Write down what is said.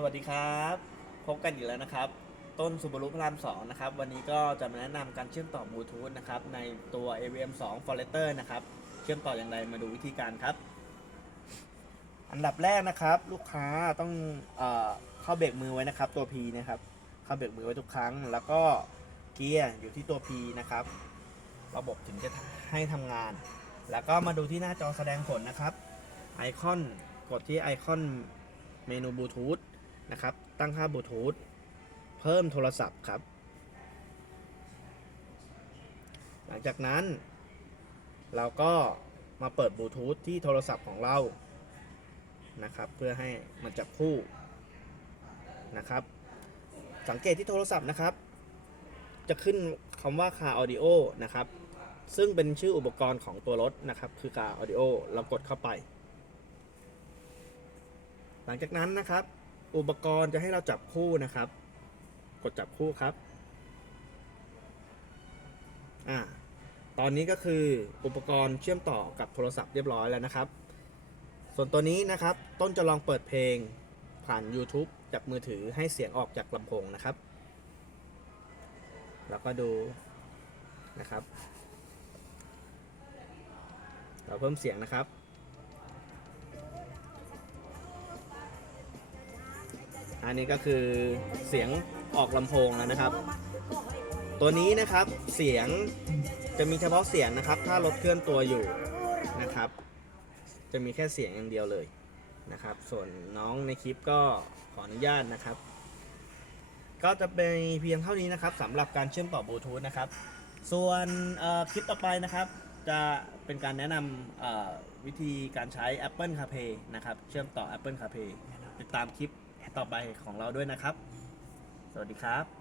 สวัสดีครับ พบกันอีกแล้วนะครับ ต้นสุบารุพระราม2นะครับ วันนี้ก็จะมาแนะนำการเชื่อมต่อบลูทูธนะครับ ในตัว AVM 2 Forester นะครับ เชื่อมต่ออย่างไรมาดูวิธีการครับ อันดับแรกนะครับ ลูกค้าต้องเอเข้าเบรกมือไว้นะครับ ตัว P นะครับ เข้าเบรกมือไว้ทุกครั้ง แล้วก็เกียร์อยู่ที่ตัว P นะครับ ระบบถึงจะให้ทำงาน แล้วก็มาดูที่หน้าจอแสดงผลนะครับ ไอคอนกดที่ไอคอนเมนูบลูทูธ นะครับ ตั้งค่าบลูทูธเพิ่มโทรศัพท์ครับ หลังจากนั้น เราก็มาเปิดบลูทูธที่โทรศัพท์ของเรานะครับ เพื่อให้มันจับคู่นะครับ สังเกตที่โทรศัพท์นะครับ จะขึ้นคำว่า Car Audio นะครับ ซึ่งเป็นชื่ออุปกรณ์ของตัวรถนะครับ คือ Car Audio เรากดเข้าไป หลังจากนั้นนะครับ อุปกรณ์จะให้เราจับคู่นะครับ กดจับคู่ครับอ่าตอนนี้ก็คืออุปกรณ์เชื่อมต่อกับโทรศัพท์เรียบร้อยแล้วนะครับ ส่วนตัวนี้นะครับ ต้นจะลองเปิดเพลงผ่าน YouTube จากมือถือให้เสียงออกจากลำโพงนะครับ แล้วก็ดูนะครับ เราเพิ่มเสียงนะครับ อันนี้ก็คือเสียงออกลำโพงแล้วนะครับ ตัวนี้นะครับเสียงจะมีเฉพาะเสียงนะครับ ถ้ารถเคลื่อนตัวอยู่นะครับ จะมีแค่เสียงอย่างเดียวเลยนะครับ ส่วนน้องในคลิปก็ขออนุญาตนะครับ ก็จะเป็นเพียงเท่านี้นะครับสำหรับการเชื่อมต่อบลูทูธนะครับ ส่วนคลิปต่อไปนะครับ จะเป็นการแนะนำวิธีการใช้ Apple CarPlay นะครับ เชื่อมต่อ Apple CarPlay ติดตามคลิป ต่อไปของเราด้วยนะครับ สวัสดีครับ